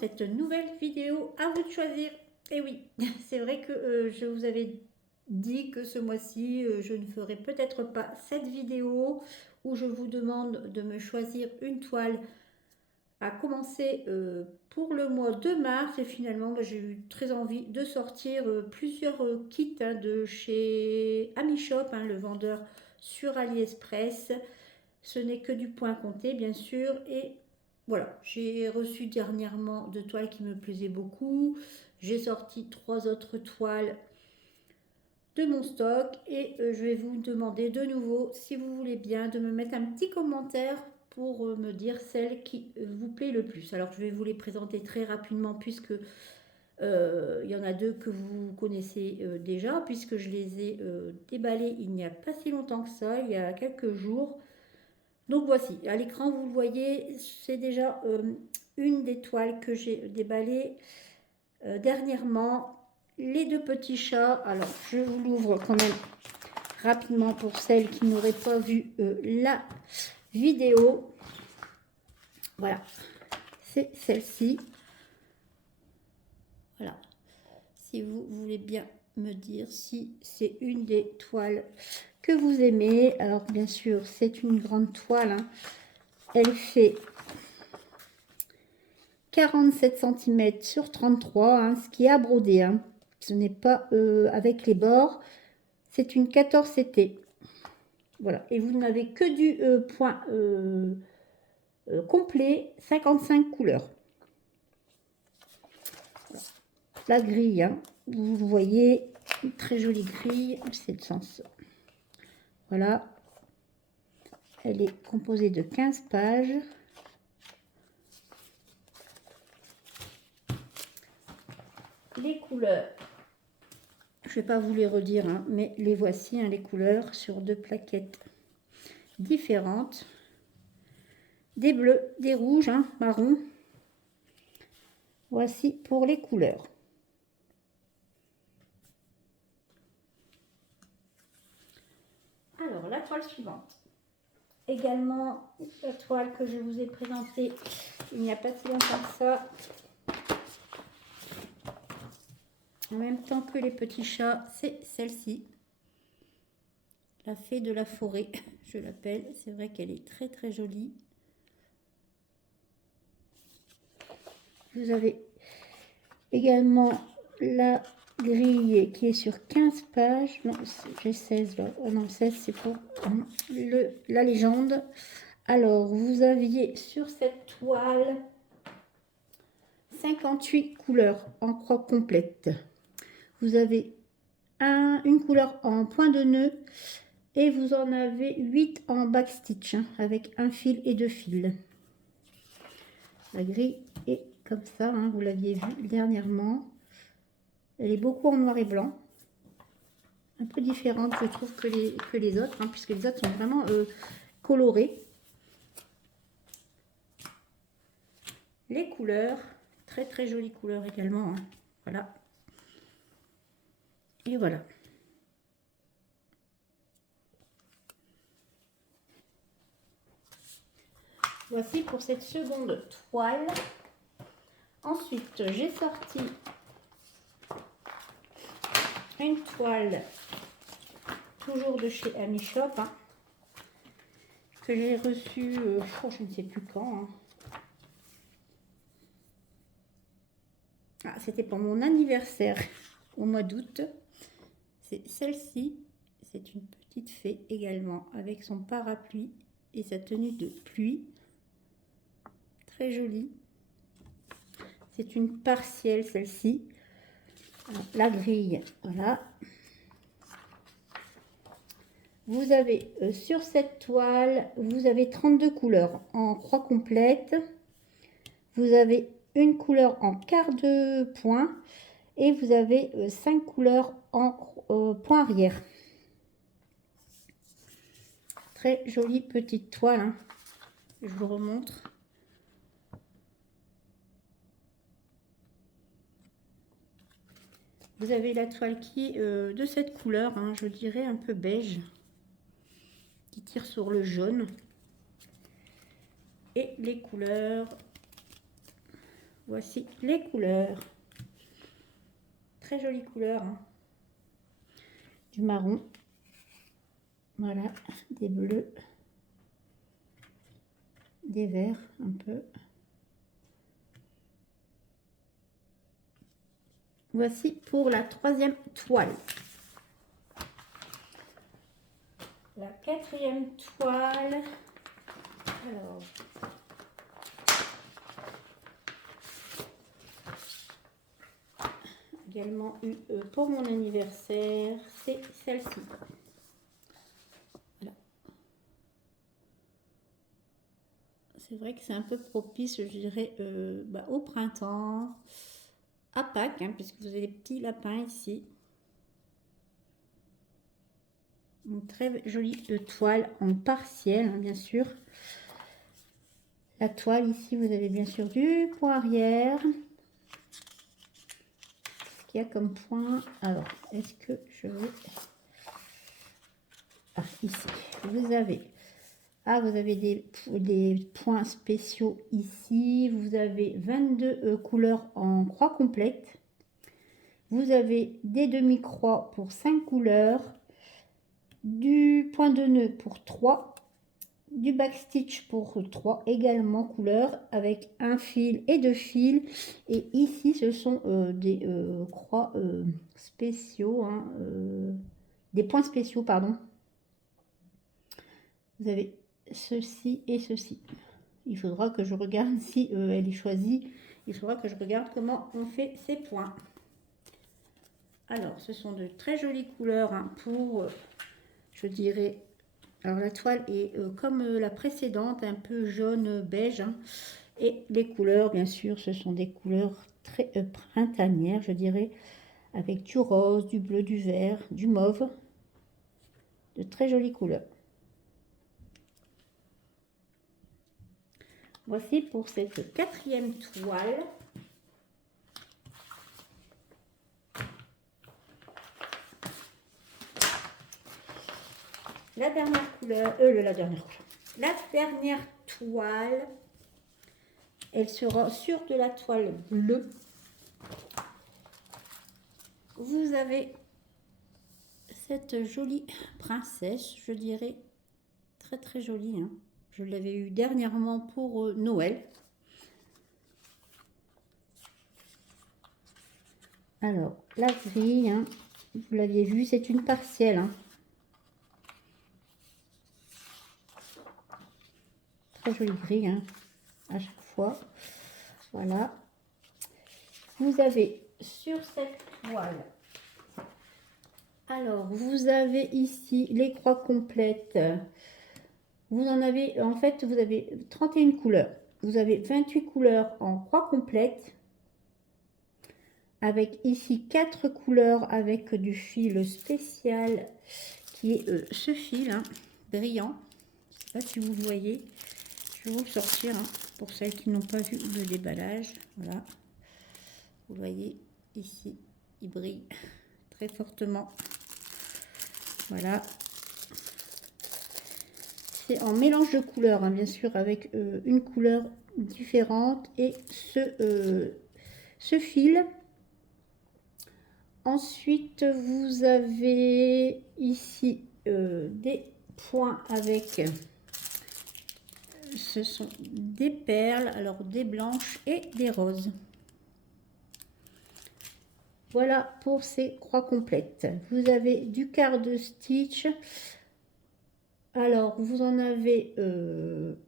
cette nouvelle vidéo. À vous de choisir. Et oui, c'est vrai que je vous avais dit que ce mois-ci, je ne ferai peut-être pas cette vidéo où je vous demande de me choisir une toile à commencer pour le mois de mars. Et finalement, j'ai eu très envie de sortir plusieurs kits de chez AmiShop, le vendeur sur AliExpress. Ce n'est que du point compté, bien sûr. Et voilà, j'ai reçu dernièrement 2 toiles qui me plaisaient beaucoup. J'ai sorti 3 autres toiles de mon stock et je vais vous demander de nouveau, si vous voulez bien, de me mettre un petit commentaire pour me dire celle qui vous plaît le plus. Alors, je vais vous les présenter très rapidement puisque il y en a 2 que vous connaissez déjà, puisque je les ai déballées il n'y a pas si longtemps que ça, il y a quelques jours. Donc voici, à l'écran vous le voyez, c'est déjà une des toiles que j'ai déballées dernièrement. Les 2 petits chats, alors je vous l'ouvre quand même rapidement pour celles qui n'auraient pas vu la vidéo. Voilà, c'est celle-ci. Voilà, si vous voulez bien me dire si c'est une des toiles que vous aimez. Alors bien sûr, c'est une grande toile, hein. Elle fait 47 cm sur 33, hein, ce qui est à broder, hein. Ce n'est pas avec les bords. C'est une 14 CT. Voilà. Et vous n'avez que du point complet, 55 couleurs. Voilà. La grille, hein, vous voyez, une très jolie grille. C'est le sens. Voilà. Elle est composée de 15 pages. Les couleurs, je ne vais pas vous les redire, hein, mais les voici, hein, les couleurs sur 2 plaquettes différentes. Des bleus, des rouges, hein, marron. Voici pour les couleurs. Alors, la toile suivante. Également, la toile que je vous ai présentée il n'y a pas si longtemps que ça. En même temps que les petits chats, c'est celle-ci. La fée de la forêt, je l'appelle. C'est vrai qu'elle est très très jolie. Vous avez également la grille qui est sur 15 pages. Non, j'ai 16 là. Oh non, 16 c'est pour la légende. Alors, vous aviez sur cette toile 58 couleurs en croix complète. Vous avez une couleur en point de nœud et vous en avez 8 en backstitch, hein, avec un fil et 2 fils. La grille est comme ça, hein, vous l'aviez vu dernièrement. Elle est beaucoup en noir et blanc. Un peu différente, je trouve, que les autres, hein, puisque les autres sont vraiment colorées. Les couleurs, très très jolies couleurs également, hein. Voilà. Et voilà. Voici pour cette seconde toile. Ensuite, j'ai sorti une toile, toujours de chez AmiShop, hein, que j'ai reçue, je ne sais plus quand, hein. Ah, c'était pour mon anniversaire au mois d'août. C'est celle-ci. C'est une petite fée également avec son parapluie et sa tenue de pluie. Très jolie. C'est une partielle celle-ci. La grille, voilà. Vous avez sur cette toile, vous avez 32 couleurs en croix complète. Vous avez une couleur en quart de point et vous avez 5 couleurs en point arrière. Très jolie petite toile, hein. Je vous remontre. Vous avez la toile qui est de cette couleur, hein, je dirais un peu beige, qui tire sur le jaune. Et les couleurs, Voici les couleurs. Très jolie couleur. Hein. Du marron. Voilà, des bleus. Des verts un peu. Voici pour la troisième toile. La quatrième toile. Alors, également eu pour mon anniversaire, c'est celle-ci. Voilà. C'est vrai que c'est un peu propice, je dirais, au printemps, à Pâques, hein, puisque vous avez des petits lapins ici. Une très jolie toile en partiel, hein, bien sûr. La toile ici, vous avez bien sûr du point arrière. Qu'est-ce qu'il y a comme point? Alors, est-ce que je vais... Ah, ici, vous avez... Ah, vous avez des points spéciaux ici. Vous avez 22 couleurs en croix complète. Vous avez des demi-croix pour 5 couleurs. Du point de nœud pour 3. Du backstitch pour 3 également couleurs avec un fil et 2 fils. Et ici, ce sont des croix spéciaux. Hein, des points spéciaux, pardon. Vous avez ceci et ceci. Il faudra que je regarde si elle est choisie. Il faudra que je regarde comment on fait ces points. Alors, ce sont de très jolies couleurs hein, pour, je dirais, alors la toile est comme la précédente, un peu jaune beige. Hein, et les couleurs, bien sûr, ce sont des couleurs très printanières, je dirais, avec du rose, du bleu, du vert, du mauve. De très jolies couleurs. Voici pour cette quatrième toile. La dernière couleur, la dernière toile, elle sera sur de la toile bleue. Vous avez cette jolie princesse, je dirais, très très jolie. Hein. Je l'avais eu dernièrement pour Noël. Alors, la grille, hein, vous l'aviez vu, c'est une partielle. Hein. Très jolie grille, hein, à chaque fois. Voilà. Vous avez sur cette toile, alors vous avez ici les croix complètes. Vous en avez, en fait, vous avez 31 couleurs. Vous avez 28 couleurs en croix complète. Avec ici 4 couleurs avec du fil spécial qui est ce fil hein, brillant. Je ne sais pas si vous le voyez. Je vais vous le sortir hein, pour celles qui n'ont pas vu le déballage. Voilà. Vous voyez ici, il brille très fortement. Voilà. C'est en mélange de couleurs, hein, bien sûr, avec une couleur différente et ce fil. Ensuite, vous avez ici des points avec, ce sont des perles, alors des blanches et des roses. Voilà pour ces croix complètes. Vous avez du quart de stitch. Alors, vous en avez 1,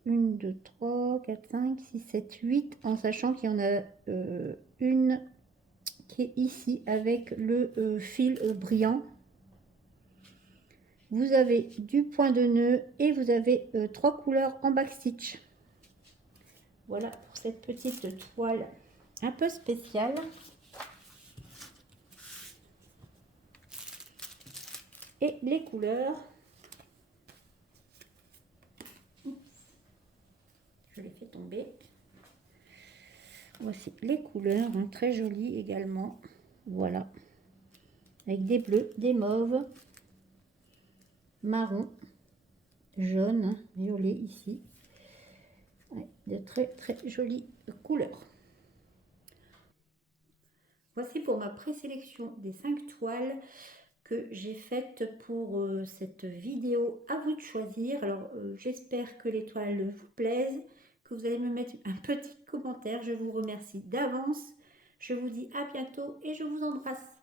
2, 3, 4, 5, 6, 7, 8, en sachant qu'il y en a une qui est ici avec le fil brillant. Vous avez du point de nœud et vous avez 3 couleurs en backstitch. Voilà pour cette petite toile un peu spéciale. Et les couleurs. Oups, je les fais tomber. Voici les couleurs, hein, très jolies également. Voilà. Avec des bleus, des mauves, marron, jaune, violet ici. Ouais, de très très jolies couleurs. Voici pour ma présélection des 5 toiles que j'ai faites pour cette vidéo. À vous de choisir. Alors, j'espère que les toiles vous plaisent, que vous allez me mettre un petit commentaire. Je vous remercie d'avance. Je vous dis à bientôt et je vous embrasse.